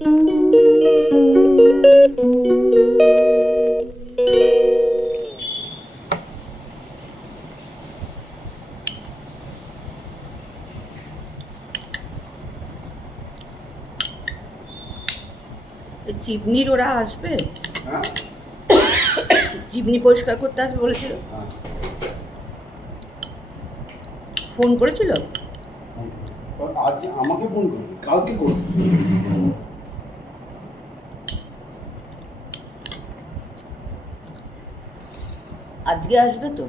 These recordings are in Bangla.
জিবনির ওরা আসবে, জিবনি পরিষ্কার করতে আসবে বলেছিল। ফোন করেছিল আজ আমাকে ফোন করবে, কালকে করবে। আজকে আসবে তো।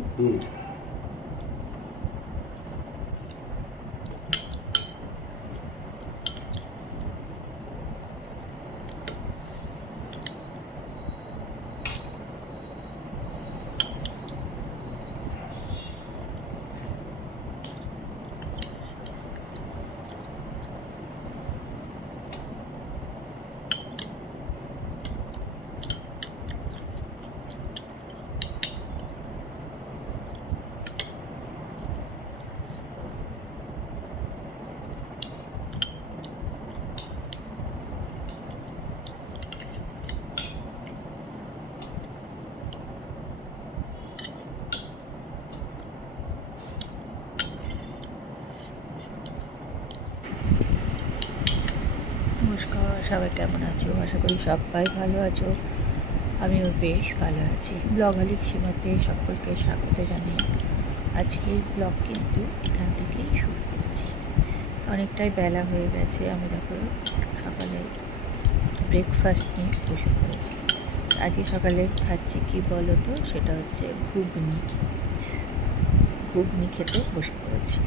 নমস্কার, সবাই কেমন আছো? আশা করি সবাই ভালো আছো। আমিও বেশ ভালো আছি। ব্লগালিক সীমাতে সকলকে স্বাগত জানাই। আজকের ব্লগ কিন্তু এখান থেকেই শুরু করছি। অনেকটাই বেলা হয়ে গেছে। আমি দেখো সকালে ব্রেকফাস্ট নিয়ে বসে পড়েছি। আজকে সকালে খাচ্ছি কি বলো তো, সেটা হচ্ছে ঘুগনি। ঘুগনি খেতে বসে পড়েছি।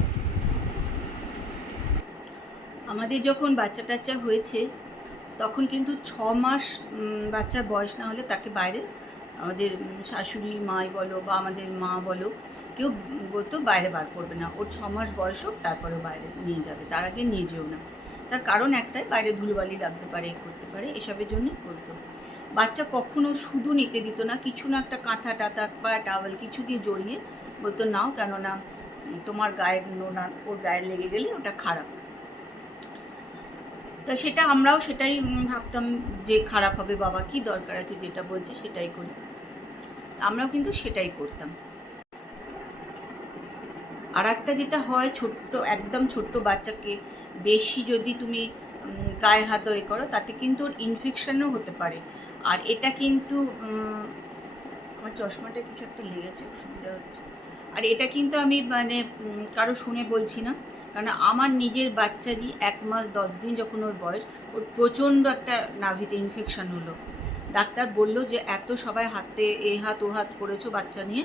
আমাদের যখন বাচ্চা টাচ্চা হয়েছে তখন কিন্তু 6 মাস বাচ্চার বয়স না হলে তাকে বাইরে, আমাদের শাশুড়ি মাই বলো বা আমাদের মা বলো, কেউ বলতো বাইরে বার করবে না। ওর 6 মাস বয়স হোক, তারপরে বাইরে নিয়ে যাবে, তার আগে নিয়ে যেও না। তার কারণ একটাই, বাইরে ধুলোবালি লাগতে পারে, করতে পারে, এসবের জন্যই বলতো। বাচ্চা কখনো শুধু নিতে দিত না, কিছু না একটা কাঁথা টাথা বা টাওয়েল কিছু দিয়ে জড়িয়ে বলতো নাও, কেননা তোমার গায়ের নোনা ওর গায়ে লেগে গেলে ওটা খারাপ। তা সেটা আমরাও সেটাই ভাবতাম যে খারাপ হবে, বাবা কি দরকার আছে, যেটা বলছে সেটাই করি। আমরাও কিন্তু সেটাই করতাম। আর একটা যেটা হয়, একদম ছোট্ট বাচ্চাকে বেশি যদি তুমি গায়ে হাত এ করো, তাতে কিন্তু ওর ইনফেকশনও হতে পারে। আর এটা কিন্তু আমার চশমাটা কিছু একটা লেগেছে, অসুবিধা হচ্ছে। আর এটা কিন্তু আমি মানে কারো শুনে বলছি না, কারণ আমার নিজের বাচ্চারই 1 মাস 10 দিন যখন ওর বয়স, ওর প্রচণ্ড একটা নাভিতে ইনফেকশান হলো। ডাক্তার বলল যে এত সবাই হাতে এ হাত ও হাত করেছো বাচ্চা নিয়ে,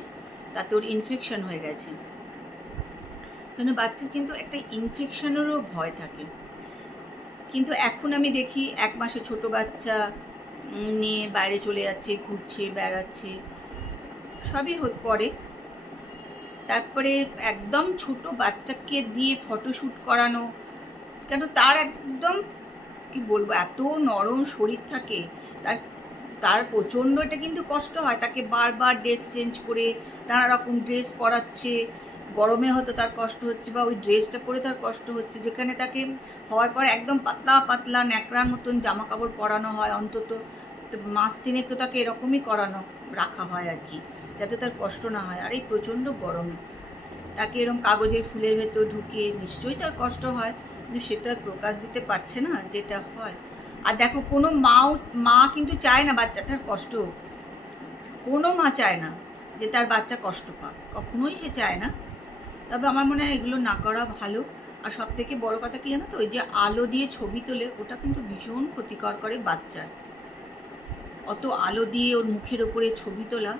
তাতে ওর ইনফেকশান হয়ে গেছে। জন্য বাচ্চার কিন্তু একটা ইনফেকশানেরও ভয় থাকে। কিন্তু এখন আমি দেখি 1 মাসে ছোট বাচ্চা নিয়ে বাইরে চলে যাচ্ছে, ঘুরছে, বেড়াচ্ছে, সবই করে। তারপরে একদম ছোট বাচ্চাকে দিয়ে ফটোশ্যুট করানো, কেন তার একদম কি বলবো, এত নরম শরীর থাকে, তার প্রচণ্ড এটা কিন্তু কষ্ট হয়। তাকে বারবার ড্রেস চেঞ্জ করে নানা রকম ড্রেস পরাচ্ছে, গরমে হয়তো তার কষ্ট হচ্ছে বা ওই ড্রেসটা পরে তার কষ্ট হচ্ছে, যেখানে তাকে হওয়ার পর একদম পাতলা পাতলা ন্যাকড়ার মতন জামা কাপড় পরানো হয়। অন্তত মাস 3 তো তাকে এরকমই করানো রাখা হয় আর কি, যাতে তার কষ্ট না হয়। আর এই প্রচণ্ড গরমে তাকে এরকম কাগজের ফুলের ভেতর ঢুকিয়ে, নিশ্চয়ই তার কষ্ট হয়, কিন্তু সেটা প্রকাশ দিতে পারছে না যেটা হয়। আর দেখো, কোনো মা কিন্তু চায় না বাচ্চাটার কষ্ট, কোনো মা চায় না যে তার বাচ্চা কষ্ট পাক, কখনোই সে চায় না। তবে আমার মনে হয় এগুলো না করা ভালো। আর সব থেকে বড় কথা কি জানো তো, ওই যে আলো দিয়ে ছবি তোলে, ওটা কিন্তু ভীষণ ক্ষতিকর করে বাচ্চার। অত আলো দিয়ে ওর মুখের ওপরে ছবি তোলা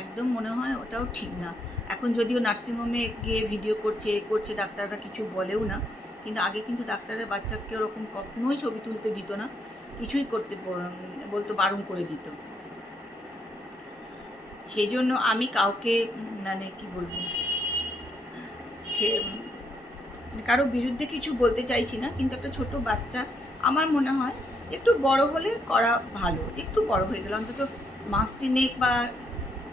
একদম মনে হয় ওটাও ঠিক না। এখন যদিও নার্সিংহোমে গিয়ে ভিডিও করছে ডাক্তাররা কিছু বলেও না, কিন্তু আগে কিন্তু ডাক্তাররা বাচ্চাকে ওরকম কখনোই ছবি তুলতে দিত না, কিছুই করতে বলতো, বারণ করে দিত। সেই জন্য আমি কাউকে মানে কি বলবো, কারো বিরুদ্ধে কিছু বলতে চাইছি না, কিন্তু একটা ছোট বাচ্চা আমার মনে হয় একটু বড় হলে করা ভালো। একটু বড় হয়ে গেলে, অন্তত মাস 3 বা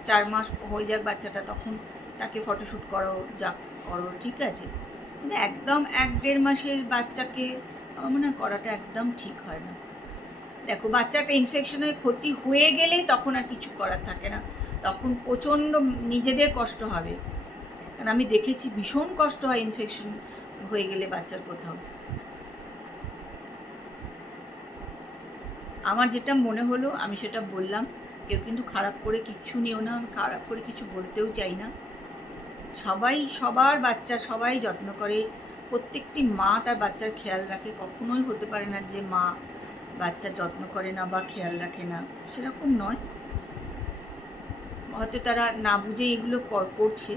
4 মাস হয়ে যাক বাচ্চাটা, তখন তাকে ফটোশ্যুট করো, যা করো ঠিক আছে। কিন্তু একদম 1-1.5 মাসের বাচ্চাকে আমার মনে হয় করাটা একদম ঠিক হয় না। দেখো বাচ্চাটা ইনফেকশন হয়ে ক্ষতি হয়ে গেলেই তখন আর কিছু করার থাকে না, তখন প্রচণ্ড নিজেদের কষ্ট হবে। কারণ আমি দেখেছি ভীষণ কষ্ট হয় ইনফেকশন হয়ে গেলে বাচ্চার কোথাও। আমার যেটা মনে হলো আমি সেটা বললাম, কেউ কিন্তু খারাপ করে কিচ্ছু নিও না, আমি খারাপ করে কিছু বলতেও চাই না। সবাই সবার বাচ্চা সবাই যত্ন করে, প্রত্যেকটি মা তার বাচ্চার খেয়াল রাখে, কখনোই হতে পারে না যে মা বাচ্চার যত্ন করে না বা খেয়াল রাখে না, সেরকম নয়। হয়তো তারা না বুঝে এগুলো করছে,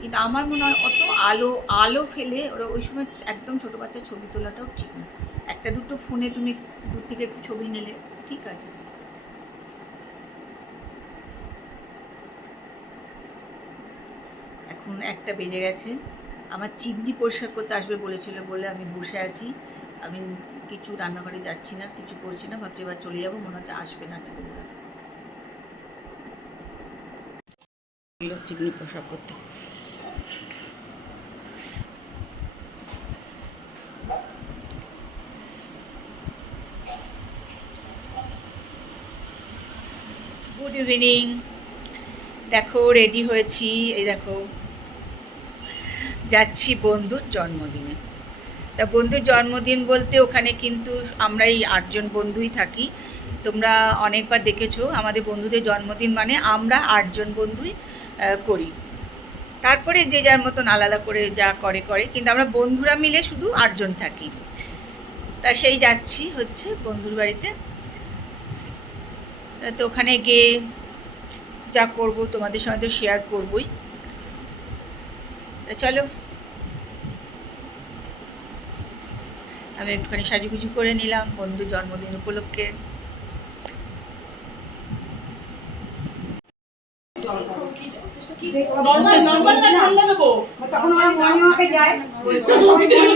কিন্তু আমার মনে হয় অত আলো ফেলে ওরা ওই সময় একদম ছোটো বাচ্চার ছবি তোলাটাও ঠিক না। একটা দুটো ফোনে তুমি দূর থেকে ছবি নিলে ঠিক আছে। এখন 1টা বেজে গেছে, আমার চিমনি পরিষ্কার করতে আসবে বলেছিল বলে আমি বসে আছি। আমি কিছু রান্নাঘরে যাচ্ছি না, কিছু করছি না, ভাবছি এবার চলে যাবো, মনে হচ্ছে আসবে না আজকে ওরা। চিমনি পরিষ্কার করতে গুড ইভিনিং। দেখো রেডি হয়েছি, এই দেখো যাচ্ছি বন্ধুর জন্মদিনে। তা বন্ধুর জন্মদিন বলতে ওখানে কিন্তু আমরা এই 8 জন বন্ধুই থাকি। তোমরা অনেকবার দেখেছো আমাদের বন্ধুদের জন্মদিন মানে আমরা 8 জন বন্ধুই করি, তারপরে যে যার মতন আলাদা করে যা করে করে, কিন্তু আমরা বন্ধুরা মিলে শুধু 8 জন থাকি। তা সেই যাচ্ছি হচ্ছে বন্ধুর বাড়িতে। তো ওখানে গিয়ে যা করব তোমাদের সঙ্গে তো শেয়ার করবই। তা চলো, আমি একটুখানি সাজুগুজু করে নিলাম বন্ধুর জন্মদিন উপলক্ষে।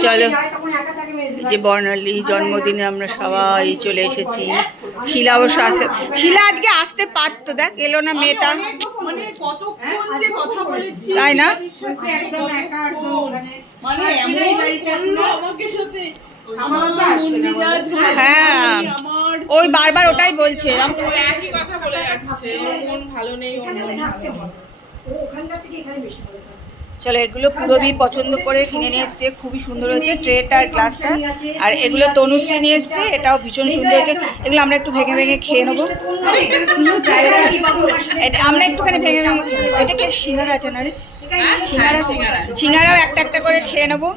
চলো, যে বর্ণালী জন্মদিনে আমরা সবাই চলে এসেছি। শিলা অবশ্য আসতে, শিলা আজকে আসতে পারতো, দেখ এলো না মেয়েটা, তাই না? হ্যাঁ ওই বারবার ওটাই বলছে, চলো এগুলো পুরবী পছন্দ করে কিনে নিয়ে এসছে, খুবই সুন্দর হয়েছে ট্রেটা আর গ্লাসটা। আর এগুলো তনুশ্রী নিয়ে এসছে, এটাও ভীষণ সুন্দর হয়েছে। এগুলো আমরা একটু ভেঙে ভেঙে খেয়ে নেবো, আমরা একটুখানি ভেঙে ভেঙে খেয়ে নেবো। এটা কে সিঙ্গারা আছে না রে? সিঙ্গারা, সিঙ্গারাও একটা একটা করে খেয়ে নেবো।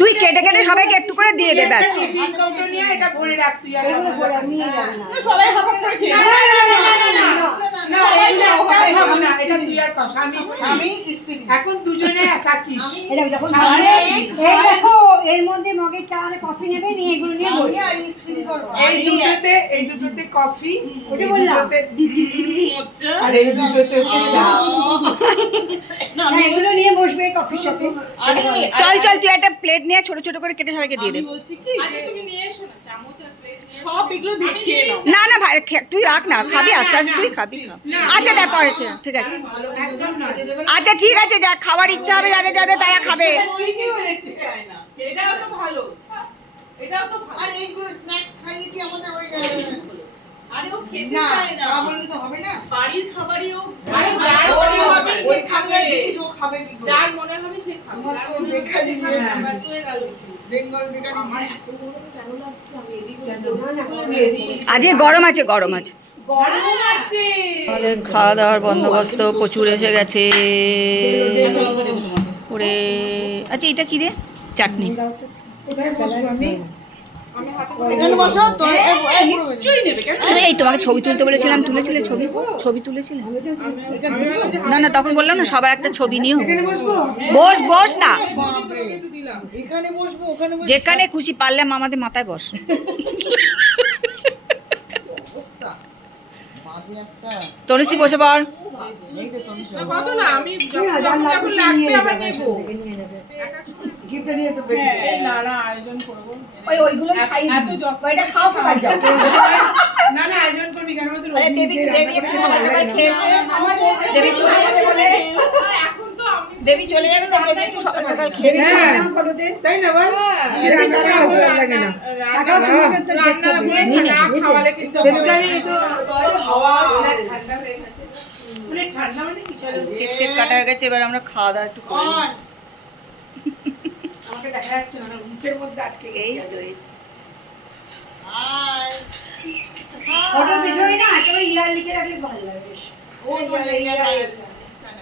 তুই কেটে কেটে সবাইকে একটু করে দিয়ে দে, ব্যাস। এখন দুজনে থাকিস। দেখো এর মধ্যে মগে চা আর কফি নেবে, নিয়ে এগুলো নিয়ে এই দুটোতে কফি, ওটা বললাম, আর এই দুটোতে না এগুলো নিয়ে বসবে কফির সাথে। চল চল তুই একটা প্লেট নিয়ে ছোট ছোট করে কেটে সবাইকে দিয়ে দে। না না ভাই তুই রাখ না, খাবি আস্তে আস্তে, তুই খাবি খা। আচ্ছা দেখ পরে, ঠিক আছে, আচ্ছা ঠিক আছে, যা খাওয়ার ইচ্ছা হবে যাদের যাদের তারা খাবে। এটাও তো ভালো, এটাও তো ভালো। আর এইগুলো স্ন্যাক্স খাইয়ে কি আমাদের হয়ে যাবে? আরে ও খেতে চায় না, না বললে তো হবে না। বাড়ির খাবারই ও, আরে যার মনে হবে সে ওই খাবে, খাবার জিনিস ও খাবে কি করে? যার মনে হবে সে খাবে। তোমার তো যার মনে বেকারি হবে সে জিনিস। খাবে, ব্যাস হয়ে গেল। বেঙ্গল বেকারি আমার জিনিস। এত গরম কেন লাগছে? আমি এদিকে আজকে গরম আছে, গরম আছে। গরম আছে। আমাদের খাওয়া দাওয়ার বন্দোবস্ত প্রচুর এসে গেছে। ওরে আচ্ছা এটা কি রে? চাটনি। কোথায় বসবো আমি? এখানে বসো তো, নিশ্চয়ই নেবে কেন? এই তোমাকে ছবি তুলতে বলেছিলাম, তুলেছিলে ছবি? ছবি তুলেছিলে? না না তখন বললাম না সবার একটা ছবি নিও। এখানে বসবো? বস বস না, বাপরে এখানে বসবো ওখানে বসবো, যেখানে খুশি পারলে আমাদের মাথায় বস। অবস্থা বাজে একটা। তনুশ্রী বসে পড়। এই যে তুমি না, কত না, আমি যখন যখন লাগবে আবার নেবো। গিফট নিয়ে তো এই না না আয়োজন করবো। ওইগুলো এত যত্ন এটা খাও খাবার যাও। না না আয়োজন করবি কেন? আমাদের দেবী দেবী সবাই খেয়েছে, দেবী ছোট বলে। এখন তো আমি দেবী চলে যাবে তো দেবী একটু সকাল সকাল খেয়ে দেবী হ্যাঁ। নাম ফটোতে তাই না বল হ্যাঁ, রান্না করা অত ভালো লাগে না টাকাও তোমাকে তো দেখতে হবে। না খাওয়ালে কিন্তু সেটা আমি তো হাওয়া ঠান্ডা হয়ে গেছে মানে ঠান্ডা মানে কি চলো কেক টেক কাটা হয়ে গেছে, এবার আমরা খাওয়া দাওয়া একটু করে নিই। আমাকে দেখা যাচ্ছে না আমার মুখের মধ্যে আটকে এই গেছে তো এই তো। ফটোর বিষয় না একেবারে ইয়ার লিখে রাখলে ভালো লাগে ও বলে ইয়ার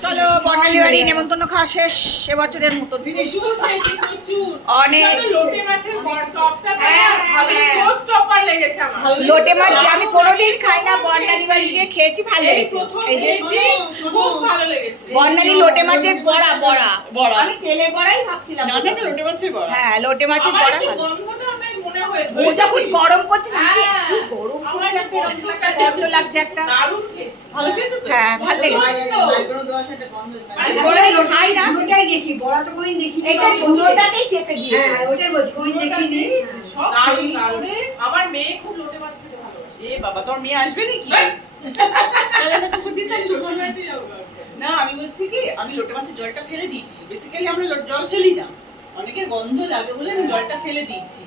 চলো বর্ণালী বাড়ি নেমন্তন্ন খাওয়া শেষ এবছরের মতন। প্রচুর খেয়েছি, প্রচুর। অনেক তবে লোটে মাছের চপটা তো আমার ভালো সস টপার লেগেছে আমার। লোটে মাছ যে আমি কোনোদিন খাই না, বর্ণালী বাড়ি গিয়ে খেয়েছি, ভালো এই লেগেছে। প্রথম এই যে খেয়েছি, খুব ভালো লেগেছে। বর্ণালী লোটে মাছের বড়া বড়া বড়া। আমি তেলে বড়াই ভাবছিলাম। না না না, লোটে মাছের বড়া। হ্যাঁ লোটে মাছের আমার বড়া একটু ভালো। গন্ধটা ওটাই মনে হয়েছে। ও যখন গরম করছে না, ঠিক হ্যাঁ। কি গরম আমার করছে, একটা এরকম একটা গন্ধটা গন্ধ লাগছে একটা। দারুণ খেয়েছি। ভালো খেয়েছো তো? হ্যাঁ ভালো লেগেছে। মাইক্রো 10 একটা গন্ধ আরে বড়াই খাই না, ওটাই দেখি বড়া তো কোনদিন দেখি এটা ঝুলোটাকেই চেপে দিয়ে। হ্যাঁ ওটাই বলছি কোনদিন দেখিনি সব দারুণ দারুণ। আমার মেয়ে খুব লোটে মাছ খেতে ভালোবাসে। এ বাবা, তোর মেয়ে আসবে নাকি? তাহলে তো কুকুর দিতে শ্বশুর বাড়িতে যাবো কালকে। না, আমি বলছি কি, আমি লোটে মাছের জলটা ফেলে দিয়েছি। বেসিক্যালি আমরা জল ফেলি না, অনেকের গন্ধ লাগে বলে আমি জলটা ফেলে দিয়েছি।